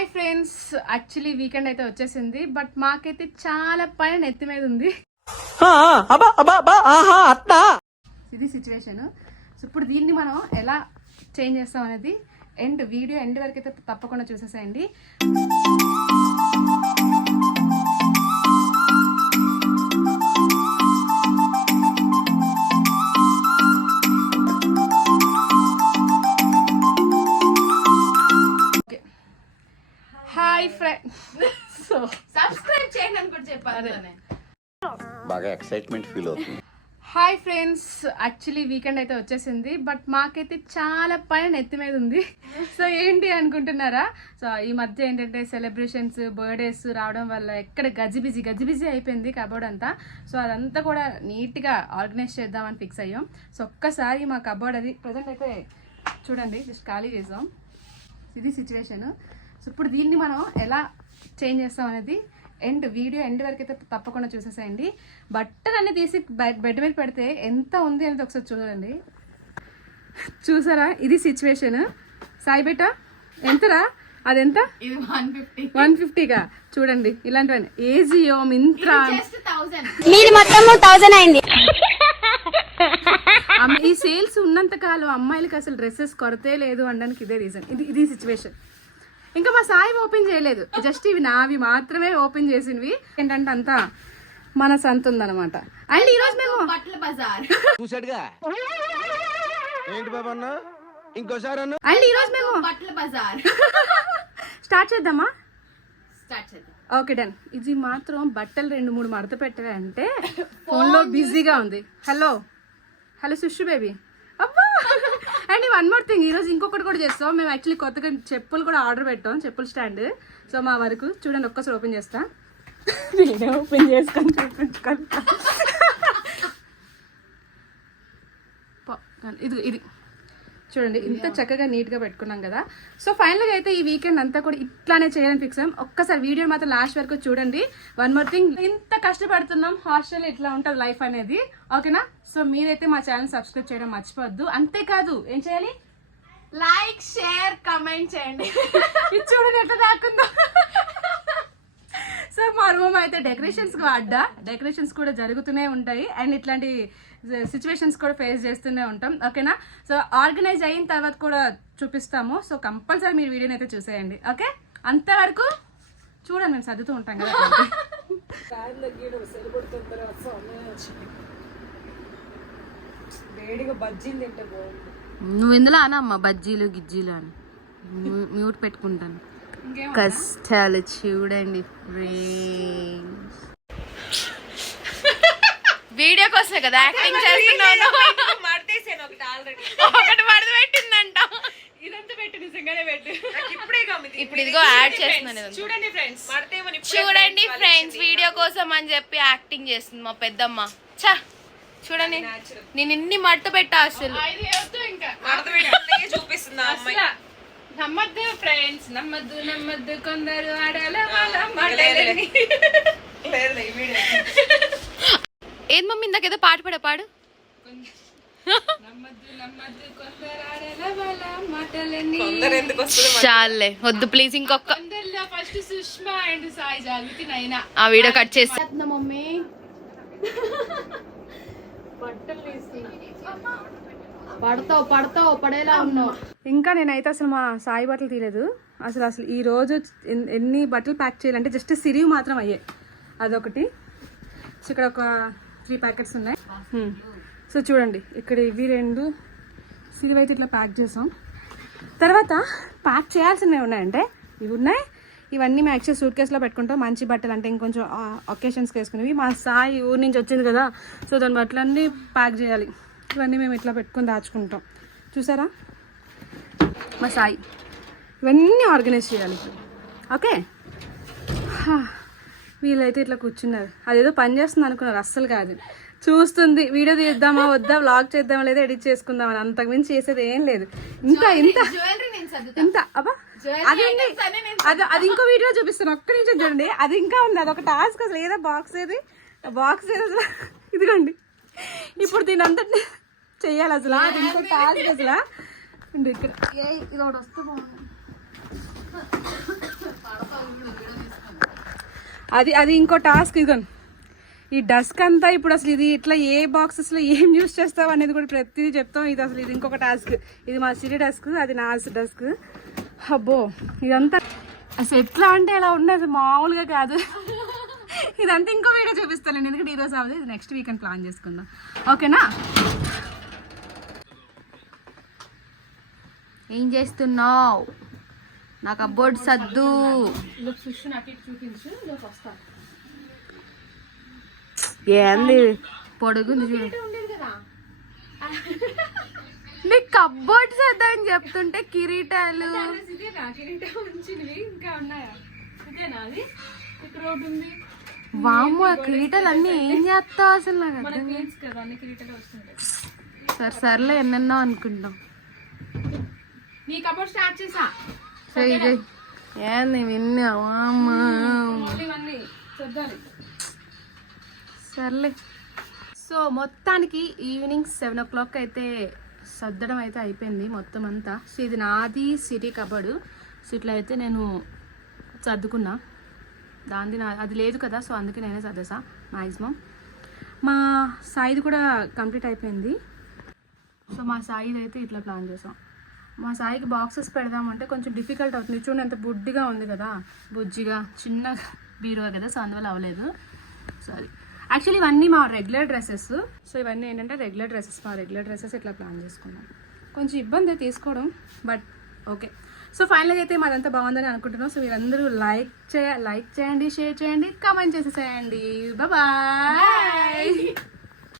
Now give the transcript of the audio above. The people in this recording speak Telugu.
హాయ్ ఫ్రెండ్స్, యాక్చువల్లీ వీకెండ్ అయితే వచ్చేసింది. బట్ మాకైతే చాలా పని నెత్తి మీద ఉంది. ఇది సిచ్యువేషన్. సో ఇప్పుడు దీన్ని మనం ఎలా చేంజ్ చేస్తాం అనేది వీడియో ఎండ్ వరకు అయితే తప్పకుండా చూసేసేయండి. హాయ్ ఫ్రెండ్స్, సో సబ్స్క్రైబ్ చేయండి అని కూడా చెప్పాలి. బాగా ఎక్సైట్మెంట్ ఫీల్ అవుతుంది. హాయ్ ఫ్రెండ్స్, యాక్చువల్లీ వీకెండ్ అయితే వచ్చేసింది. బట్ మాకైతే చాలా పని నెత్తి మీద ఉంది. సో ఏంటి అనుకుంటున్నారా? సో ఈ మధ్య ఏంటంటే సెలబ్రేషన్స్, బర్త్డేస్ రావడం వల్ల ఎక్కడ గజిబిజీ అయిపోయింది కబోర్డ్ అంతా. సో అదంతా కూడా నీట్గా ఆర్గనైజ్ చేద్దామని ఫిక్స్ అయ్యాం. సో ఒక్కసారి మా కబోర్డ్ అది ప్రజెంట్ అయితే చూడండి, జస్ట్ ఖాళీ చేసాం. ఇది సిచ్యువేషన్. సో ఇప్పుడు దీన్ని మనం ఎలా చేంజ్ చేస్తాం అనేది వీడియో ఎండ్ వరకు అయితే తప్పకుండా చూసేసేయండి. బట్టలన్నీ తీసి బెడ్ మీద పెడితే ఎంత ఉంది అనేది ఒకసారి చూడండి. చూసారా? ఇది సిచ్యువేషన్. సాయి బేట ఎంతరా? అదెంత? 150గా చూడండి. ఇలాంటివన్నీ ఏజియో, మింత్రా, అయింది. ఈ సేల్స్ ఉన్నంత కాలం అమ్మాయిలకి అసలు డ్రెస్సెస్ కొరతే లేదు అనడానికి ఇదే రీజన్. ఇది సిచ్యువేషన్. ఇంకా మా సాయి ఓపెన్ చేయలేదు, జస్ట్ ఇవి నావి మాత్రమే ఓపెన్ చేసినవి. ఏంటంటే అంతా మన సంత ఉందన్నమాట. అండ్ ఈరోజు మేము బట్టల బజార్ అండ్ ఈరోజు మేము బట్టల బజార్ స్టార్ట్ చేద్దామా? Okay done. ఇది మాత్రం బట్టలు 2-3 మడత పెట్టాలి అంటే ఫోన్లో బిజీగా ఉంది. Hello Sushu baby. అబ్బా. అండ్ వన్ మోర్ థింగ్, ఈరోజు ఇంకొకటి కూడా చేస్తాం. మేము యాక్చువల్లీ కొత్తగా చెప్పులు కూడా ఆర్డర్ పెట్టాం, చెప్పుల స్టాండ్. సో మా వరకు చూడండి, ఒక్కసారి ఓపెన్ చేస్తా. నేనే ఓపెన్ చేసుకొని చూపించుకుంటా. ఇది చూడండి, ఇంత చక్కగా నీట్గా పెట్టుకున్నాం కదా. సో ఫైనల్గా అయితే ఈ వీకెండ్ అంతా కూడా ఇట్లానే చేయాలని ఫిక్స్ అయ్యాం. ఒక్కసారి వీడియో మాత్రం లాస్ట్ వరకు చూడండి. వన్ మోర్ థింగ్, ఇంత కష్టపడుతున్నాం, హాస్టల్ ఇట్లా ఉంటుంది లైఫ్ అనేది, ఓకేనా? సో మీరైతే మా ఛానల్ సబ్స్క్రైబ్ చేయడం మర్చిపోవద్దు. అంతేకాదు ఏం చేయాలి? లైక్, షేర్, కమెంట్ చేయండి. ఇది చూడండి ఎట్లా దాక్కుందో. సో మా రూమ్ అయితే డెకరేషన్స్ వాడ్డా, డెకరేషన్స్ కూడా జరుగుతూనే ఉంటాయి. అండ్ ఇట్లాంటి సిచ్యువేషన్స్ కూడా ఫేస్ చేస్తూనే ఉంటాం, ఓకేనా? సో ఆర్గనైజ్ అయిన తర్వాత కూడా చూపిస్తాము. సో కంపల్సరీ మీరు వీడియోని అయితే చూసేయండి, ఓకే? అంతవరకు చూడండి, మేము చదువుతూ ఉంటాం కదా. నువ్వు ఎందులో అనమ్మా బజ్జీలు గిజ్జీలు అని మ్యూట్ పెట్టుకుంటాను. కష్టాలు చూడండి ఫ్రెండ్స్. వీడియో కోసమే కదా యాక్టింగ్ చేస్తున్నాను. ఒకటి మడత పెట్టిందంట. ఇదంతా పెట్టు, నిజంగానే పెట్టు. ఇప్పుడు ఇదిగో యాడ్ చేస్తున్నాను. చూడండి ఫ్రెండ్స్, వీడియో కోసం అని చెప్పి యాక్టింగ్ చేస్తుంది మా పెద్దమ్మ. చా చూడండి, నేను ఇన్ని మడత పెట్టా అసలు. నమ్మద్దు ఫ్రెండ్స్, నమ్మద్దు కొందరు ఆడాల. ఏది మమ్మీ ఇందాకేదో పాట పాడు. చాలే వద్దు ప్లీజ్. ఇంకొక ఫస్ట్ సుష్మా అండ్ సాయి జాగృతి నైనా ఆ వీడియో కట్ చేసి మమ్మీ పడతావు పడేలా ఉన్నావు. ఇంకా నేనైతే అసలు మా సాయి బట్టలు తీయలేదు. అసలు ఈ రోజు ఎన్ని బట్టలు ప్యాక్ చేయాలంటే జస్ట్ సిరివి మాత్రం అయ్యాయి. అదొకటి. సో ఇక్కడ ఒక 3 ప్యాకెట్స్ ఉన్నాయి. సో చూడండి, ఇక్కడ ఇవి 2 సిరివి అయితే ఇట్లా ప్యాక్ చేసాం. తర్వాత ప్యాక్ చేయాల్సినవి ఉన్నాయంటే ఇవి ఉన్నాయి. ఇవన్నీ మేము యాక్చువల్ సూట్ కేసులో పెట్టుకుంటాం. మంచి బట్టలు అంటే ఇంకొంచెం ఒకేషన్స్కి వేసుకునేవి. మా సాయి ఊరి నుంచి వచ్చింది కదా, సో దాని బట్టలన్నీ ప్యాక్ చేయాలి. ఇవన్నీ మేము ఇట్లా పెట్టుకొని దాచుకుంటాం. చూసారా మా సాయి ఇవన్నీ ఆర్గనైజ్ చేయాలి, ఓకే? వీళ్ళైతే ఇట్లా కూర్చున్నారు. అదేదో పని చేస్తుంది అనుకున్నారు, అస్సలు కాదు. చూస్తుంది వీడియో తీద్దామా వద్దా, వ్లాగ్ చేద్దామా లేదా ఎడిట్ చేసుకుందామని, అంతకుమించి చేసేది ఏం లేదు. ఇంత అబ్బా అది ఇంకో వీడియో చూపిస్తాను, ఒక్క నిమిషం చూడండి. అది ఇంకా ఉంది, అదొక టాస్క్. అసలు ఏదో బాక్స్ ఏది అసలు ఇదిగోండి. ఇప్పుడు దీని అంతటి చెయ్యాలి అసలు, అది ఇంకో టాస్క్ అసలు. ఇక్కడ ఇది ఒకటి వస్తే బాగుంది. అది ఇంకో టాస్క్. ఇదిగోండి ఈ డస్క్ అంతా ఇప్పుడు అసలు ఇది ఇట్లా ఏ బాక్సెస్లో ఏం యూస్ చేస్తావు అనేది కూడా ప్రతిదీ చెప్తాం. ఇది అసలు ఇది ఇంకొక టాస్క్. ఇది మా సిరి డస్క్, అది నా డస్క్. అబ్బో ఇదంతా అసలు ఎట్లా అంటే ఎలా ఉన్నది మామూలుగా కాదు. ఇదంతా ఇంకో వీడియో చూపిస్తానండి, ఎందుకంటే ఈరోజు అవ్వదు, ఇది నెక్స్ట్ వీకెండ్ ప్లాన్ చేసుకుందాం. ఓకేనా? ఏం చేస్తున్నావు? నా కబోర్డ్ సద్దు. ఫిష్ నాకు చూపించు, వస్తాను. ఏంది పొడుగుంది చూడు. నీకు కబోర్డ్ సద్దు అని చెప్తుంటే కిరీటాలు ఇంకా ఉన్నాయా? ఇదేనా అది? ఇక్కడ ఒకటి ఉంది. వామ్మో, కిరీటాలు అన్ని ఏం చేస్తావు అసలు? నాకు అర్థం కాదు. కదా అన్ని కిరీటాలు వస్తుంటాయి. సర్లే ఎన్నెన్నో అనుకుంటాం. నీ కబోర్డ్ స్టార్ట్ చేసా. సో ఇది ఏంది విన్నావా? ఇవన్నీ చూద్దాం. సర్లే. సో మొత్తానికి ఈవినింగ్ 7 o'clock అయితే సర్దడం అయితే అయిపోయింది మొత్తం అంతా. సో ఇది నాది సిటీ కబోర్డు. సో ఇట్లా అయితే నేను సర్దుకున్నా. దాంది అది లేదు కదా, సో అందుకే నేనే సర్దేసా మ్యాక్సిమం. మా సాయిది కూడా కంప్లీట్ అయిపోయింది. సో మా సాయిది అయితే ఇట్లా ప్లాన్ చేసాం. మా సాయికి బాక్సెస్ పెడదామంటే కొంచెం డిఫికల్ట్ అవుతుంది. చూడండి ఎంత బుడ్డిగా ఉంది కదా, బుజ్జిగా చిన్న బీరువా కదా, సో అందువల్ల అవ్వలేదు. సారీ. యాక్చువల్లీ ఇవన్నీ మా రెగ్యులర్ డ్రెస్సెస్. సో ఇవన్నీ ఏంటంటే రెగ్యులర్ డ్రెస్సెస్, మా రెగ్యులర్ డ్రెస్సెస్ ఇట్లా ప్లాన్ చేసుకున్నాం. కొంచెం ఇబ్బంది తీసుకోవడం, బట్ ఓకే. సో ఫైనల్గా అయితే మాదంతా బాగుందని అనుకుంటున్నాం. సో మీరందరూ లైక్ చేయండి, షేర్ చేయండి, కామెంట్ చేసేసేయండి. బాయ్.